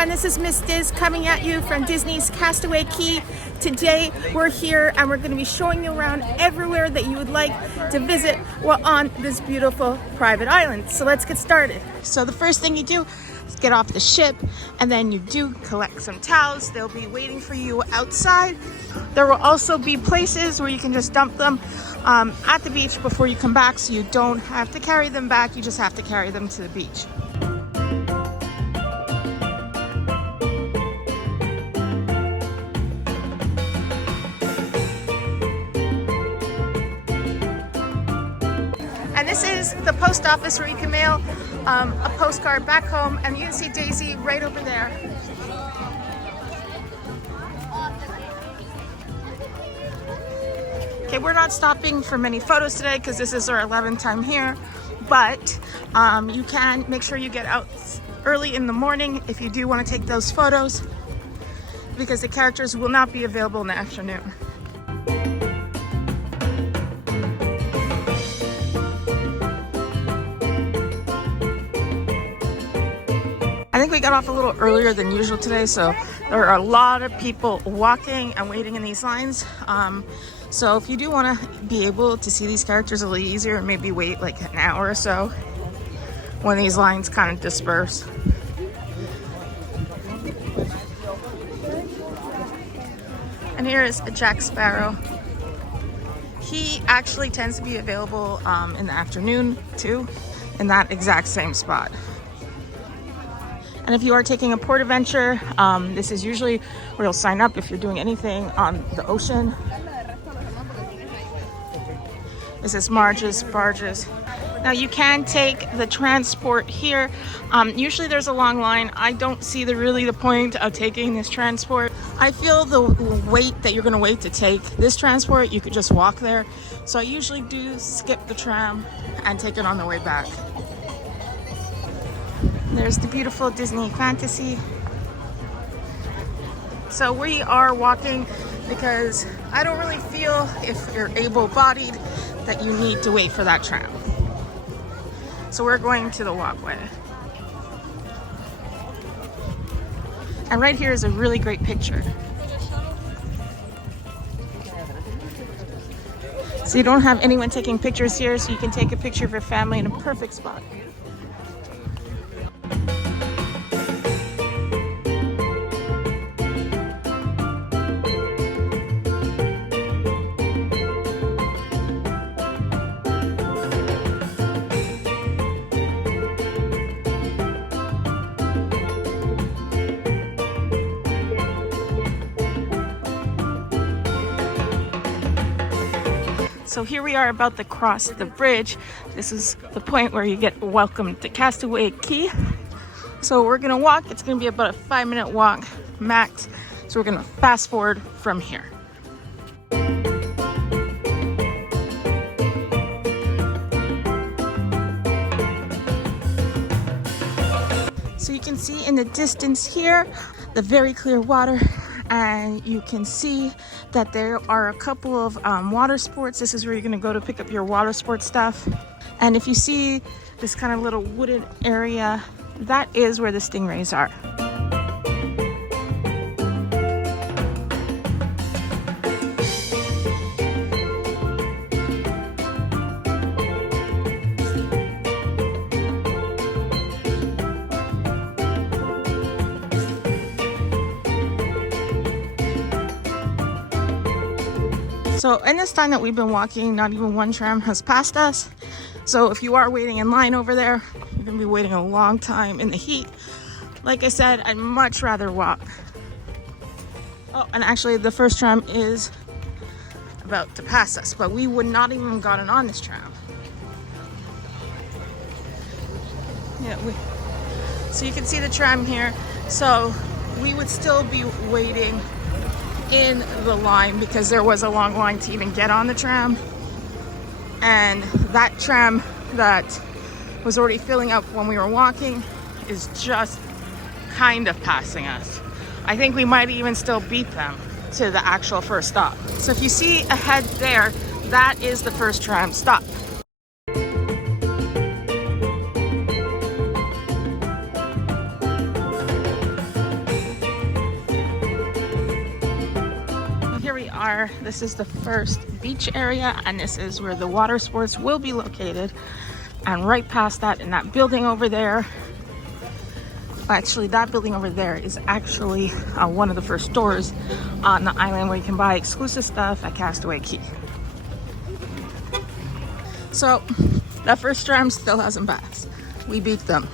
everyone, this is Miss Diz coming at you from Disney's Castaway Cay. Today we're here and we're going to be showing you around everywhere that you would like to visit while on this beautiful private island. So let's get started. So the first thing you do is get off the ship, and then you do collect some towels. They'll be waiting for you outside. There will also be places where you can just dump them at the beach before you come back, so you don't have to carry them back, you just have to carry them to the beach. And this is the post office where you can mail a postcard back home, and you can see Daisy right over there. Okay, we're not stopping for many photos today because this is our 11th time here, but you can make sure you get out early in the morning if you do want to take those photos, because the characters will not be available in the afternoon. I think we got off a little earlier than usual today, so there are a lot of people walking and waiting in these lines. So if you do want to be able to see these characters a little easier, maybe wait like an hour or so when these lines kind of disperse. And here is a Jack Sparrow. He actually tends to be available in the afternoon too, in that exact same spot. And if you are taking a port adventure, this is usually where you'll sign up if you're doing anything on the ocean. This is Marge's Barges. Now you can take the transport here. Usually there's a long line. I don't see really the point of taking this transport. I feel the wait that you're gonna wait to take this transport, you could just walk there. So I usually do skip the tram and take it on the way back. There's the beautiful Disney Fantasy. So we are walking because I don't really feel, if you're able-bodied, that you need to wait for that tram. So we're going to the walkway. And right here is a really great picture. So you don't have anyone taking pictures here, so you can take a picture of your family in a perfect spot. So here we are about to cross the bridge. This is the point where you get welcomed to Castaway Cay. So we're gonna walk. It's gonna be about a 5-minute walk max. So we're gonna fast forward from here. So you can see in the distance here, the very clear water. And you can see that there are a couple of water sports. This is where you're gonna go to pick up your water sports stuff. And if you see this kind of little wooded area, that is where the stingrays are. So in this time that we've been walking, not even one tram has passed us. So if you are waiting in line over there, you're gonna be waiting a long time in the heat. Like I said, I'd much rather walk. Oh, and actually the first tram is about to pass us, but we would not even gotten on this tram. Yeah, so you can see the tram here. So we would still be waiting in the line because there was a long line to even get on the tram, and that tram that was already filling up when we were walking is just kind of passing us. I think we might even still beat them to the actual first stop. So if you see ahead there, that is the first tram stop. this is the first beach area, and this is where the water sports will be located. And right past that, in that building over there, actually that building over there is actually one of the first stores on the island where you can buy exclusive stuff at Castaway Cay. So that first tram still hasn't passed. We beat them.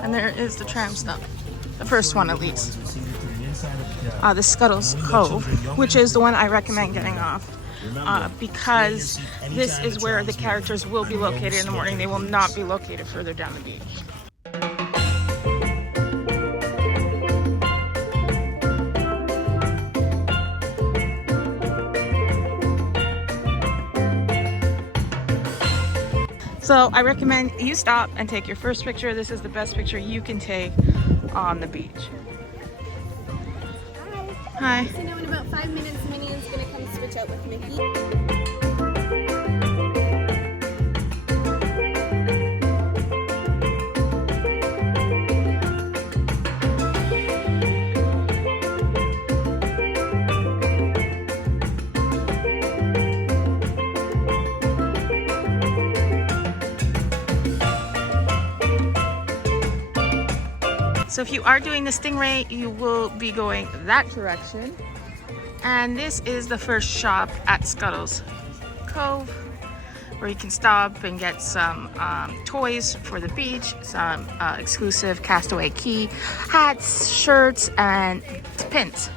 And there is the tram stop, the first one at least. The Scuttles Cove, which is the one I recommend getting off, because this is where the characters will be located in the morning. They will not be located further down the beach. So I recommend you stop and take your first picture. This is the best picture you can take on the beach. Hi. So now in about 5 minutes, Minnie is going to come switch out with Mickey. So if you are doing the Stingray, you will be going that direction. And this is the first shop at Scuttles Cove, where you can stop and get some toys for the beach, some exclusive Castaway Cay hats, shirts, and pins.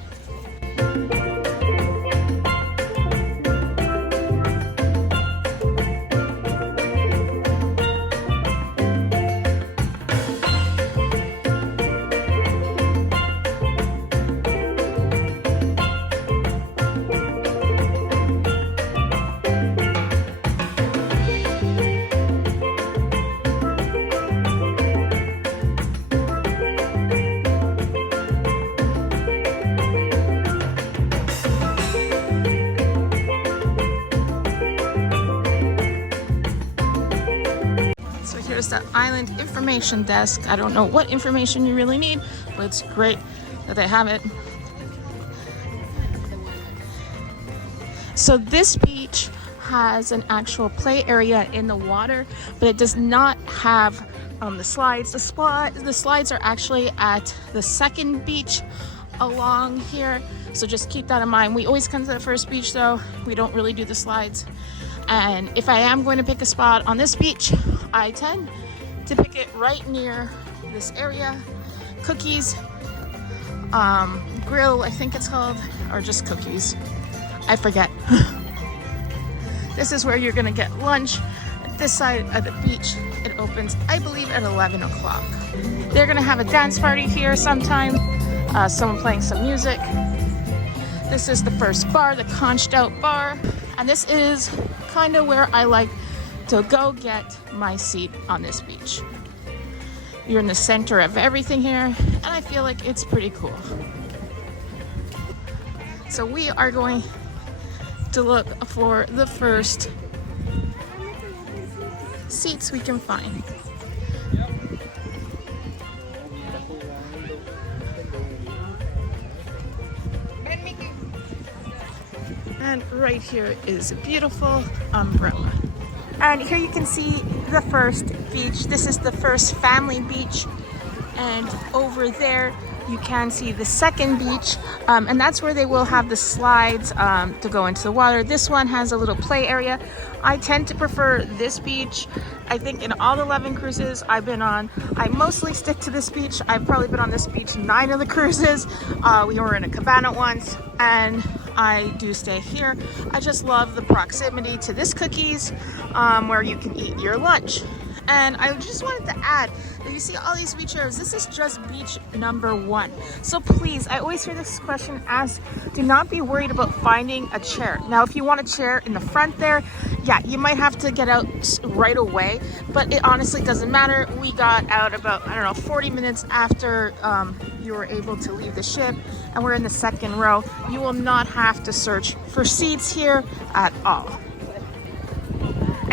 Here's the island information desk. I don't know what information you really need, but it's great that they have it. So this beach has an actual play area in the water, but it does not have the slides. The slides are actually at the second beach along here, so just keep that in mind. We always come to the first beach though. We don't really do the slides. And if I am going to pick a spot on this beach, I tend to pick it right near this area. Cookies, grill, I think it's called, or just cookies. I forget. This is where you're gonna get lunch. At this side of the beach, it opens, I believe, at 11 o'clock. They're gonna have a dance party here sometime. Someone playing some music. This is the first bar, the Conched Out Bar. And this is kind of where I like to go get my seat on this beach. You're in the center of everything here, and I feel like it's pretty cool. So we are going to look for the first seats we can find. And right here is a beautiful umbrella. And here you can see the first beach. This is the first family beach. And over there, you can see the second beach. And that's where they will have the slides to go into the water. This one has a little play area. I tend to prefer this beach. I think in all the 11 cruises I've been on, I mostly stick to this beach. I've probably been on this beach 9 of the cruises. We were in a cabana once, and I do stay here. I just love the proximity to this cookies, where you can eat your lunch. And I just wanted to add that you see all these beach chairs. This is just beach number 1. So please, I always hear this question asked, do not be worried about finding a chair. Now, if you want a chair in the front there, yeah, you might have to get out right away, but it honestly doesn't matter. We got out about, I don't know, 40 minutes after you were able to leave the ship, and we're in the second row. You will not have to search for seats here at all.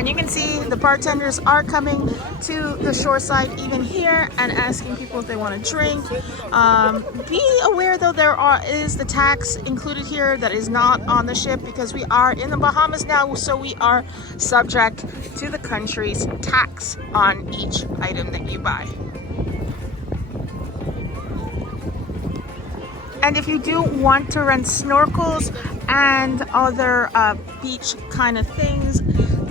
And you can see the bartenders are coming to the shoreside even here and asking people if they want to drink. Be aware though, is the tax included here that is not on the ship, because we are in the Bahamas now, so we are subject to the country's tax on each item that you buy. And if you do want to rent snorkels and other beach kind of things,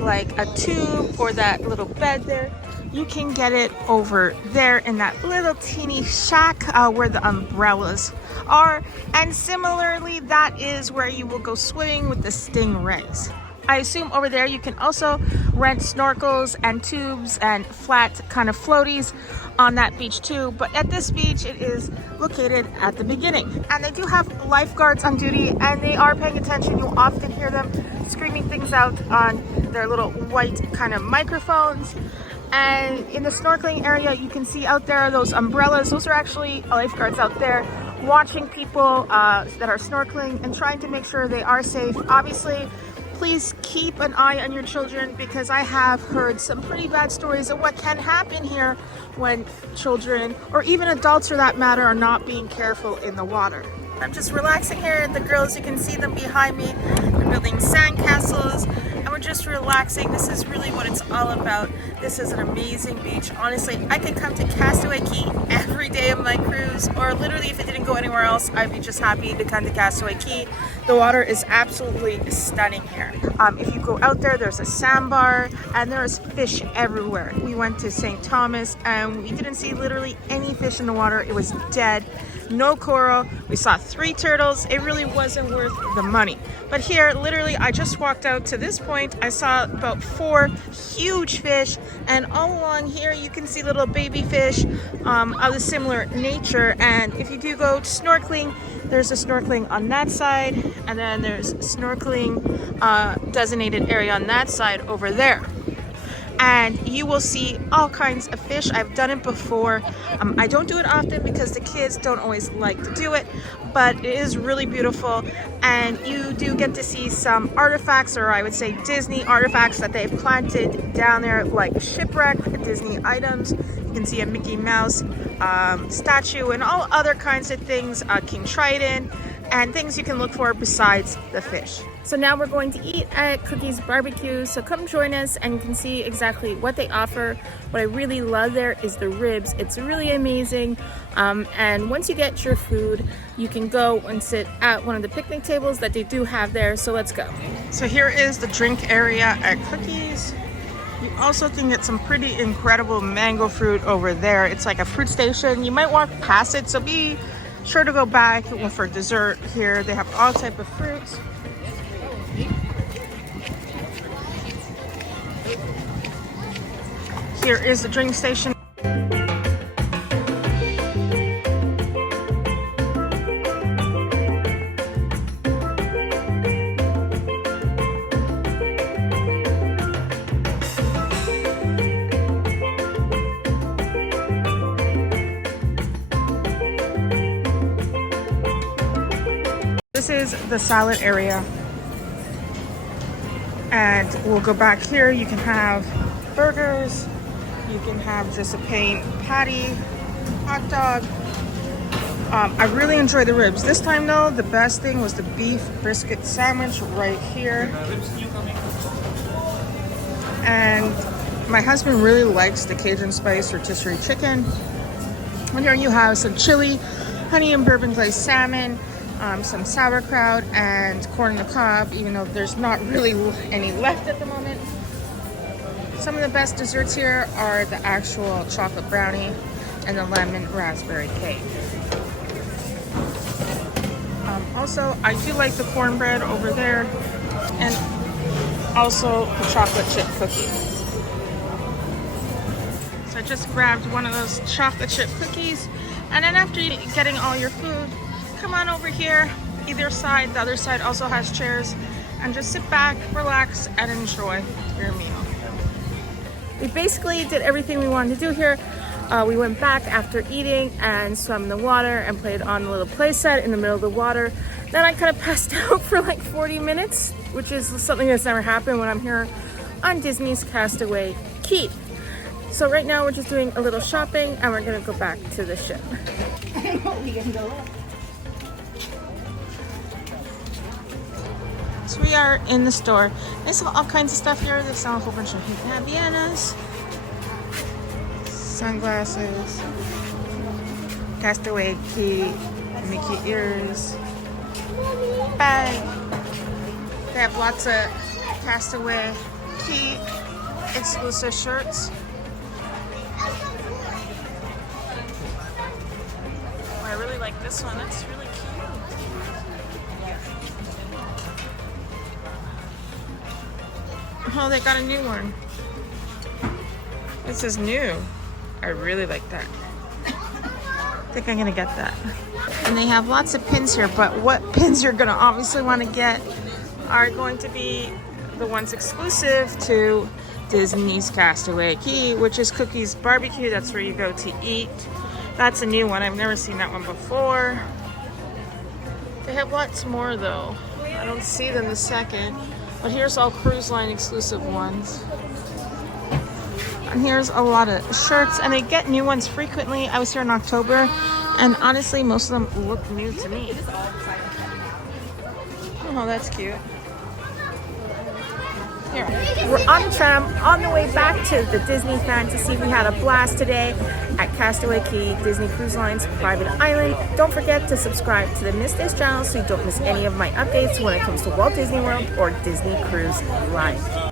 like a tube or that little bed there, you can get it over there in that little teeny shack where the umbrellas are. And similarly, that is where you will go swimming with the stingrays. I assume over there you can also rent snorkels and tubes and flat kind of floaties on that beach too, but at this beach it is located at the beginning. And they do have lifeguards on duty, and they are paying attention. You'll often hear them screaming things out on their little white kind of microphones. And in the snorkeling area, you can see out there those umbrellas. Those are actually lifeguards out there watching people that are snorkeling and trying to make sure they are safe. Obviously, please keep an eye on your children, because I have heard some pretty bad stories of what can happen here when children, or even adults for that matter, are not being careful in the water. I'm just relaxing here. The girls, you can see them behind me. They're building sand castles, and we're just relaxing. This is really what it's all about. This is an amazing beach. Honestly, I could come to Castaway Cay every day of my cruise, or literally if it didn't go anywhere else, I'd be just happy to come to Castaway Cay. The water is absolutely stunning here. If you go out there, there's a sandbar, and there's fish everywhere. We went to St. Thomas, and we didn't see literally any fish in the water. It was dead. No coral. We saw 3 turtles. It really wasn't worth the money. But here, literally, I just walked out to this point. I saw about 4 huge fish, and all along here you can see little baby fish of a similar nature. And if you do go snorkeling, there's a snorkeling on that side, and then there's snorkeling designated area on that side over there. And you will see all kinds of fish. I've done it before. I don't do it often because the kids don't always like to do it, but it is really beautiful. And you do get to see some artifacts, or I would say Disney artifacts, that they've planted down there, like shipwreck Disney items. You can see a Mickey Mouse statue and all other kinds of things, King Triton, and things you can look for besides the fish. So now we're going to eat at Cookie's Barbecue, so come join us and you can see exactly what they offer. What I really love there is the ribs. It's really amazing. And once you get your food, you can go and sit at one of the picnic tables that they do have there, so let's go. So here is the drink area at Cookie's. You also can get some pretty incredible mango fruit over there. It's like a fruit station. You might walk past it, so be sure to go back for dessert here. They have all type of fruits. Here is the drink station. This is the salad area. And we'll go back here. You can have burgers. You can have just a plain patty, hot dog. I really enjoy the ribs. This time though, the best thing was the beef brisket sandwich right here. And my husband really likes the Cajun spice rotisserie chicken. And here you have some chili, honey and bourbon glazed salmon, some sauerkraut, and corn on the cob, even though there's not really any left at the moment. Some of the best desserts here are the actual chocolate brownie and the lemon raspberry cake. Also, I do like the cornbread over there, and also the chocolate chip cookie. So I just grabbed one of those chocolate chip cookies, and then after getting all your food, come on over here, either side. The other side also has chairs, and just sit back, relax, and enjoy your meal. We basically did everything we wanted to do here. We went back after eating and swam in the water and played on a little play set in the middle of the water. Then I kind of passed out for like 40 minutes, which is something that's never happened when I'm here on Disney's Castaway Cay. So right now we're just doing a little shopping and we're gonna go back to the ship. So we are in the store. They sell all kinds of stuff here. They sell a whole bunch of Habanas, sunglasses, Castaway Cay, Mickey ears, bag. They have lots of Castaway Cay exclusive shirts. Oh, I really like this one. It's really cute. Oh, they got a new one. This is new. I really like that. I think I'm gonna get that. And they have lots of pins here, but what pins you're gonna obviously want to get are going to be the ones exclusive to Disney's Castaway Cay, which is Cookie's Barbecue. That's where you go to eat. That's a new one. I've never seen that one before. They have lots more though. I don't see them the second. But here's all cruise line exclusive ones. And here's a lot of shirts, and they get new ones frequently. I was here in October, and honestly, most of them look new to me. Oh, that's cute. Here. We're on the tram on the way back to the Disney Fantasy. We had a blast today at Castaway Cay, Disney Cruise Line's private island. Don't forget to subscribe to the Miss This channel so you don't miss any of my updates when it comes to Walt Disney World or Disney Cruise Line.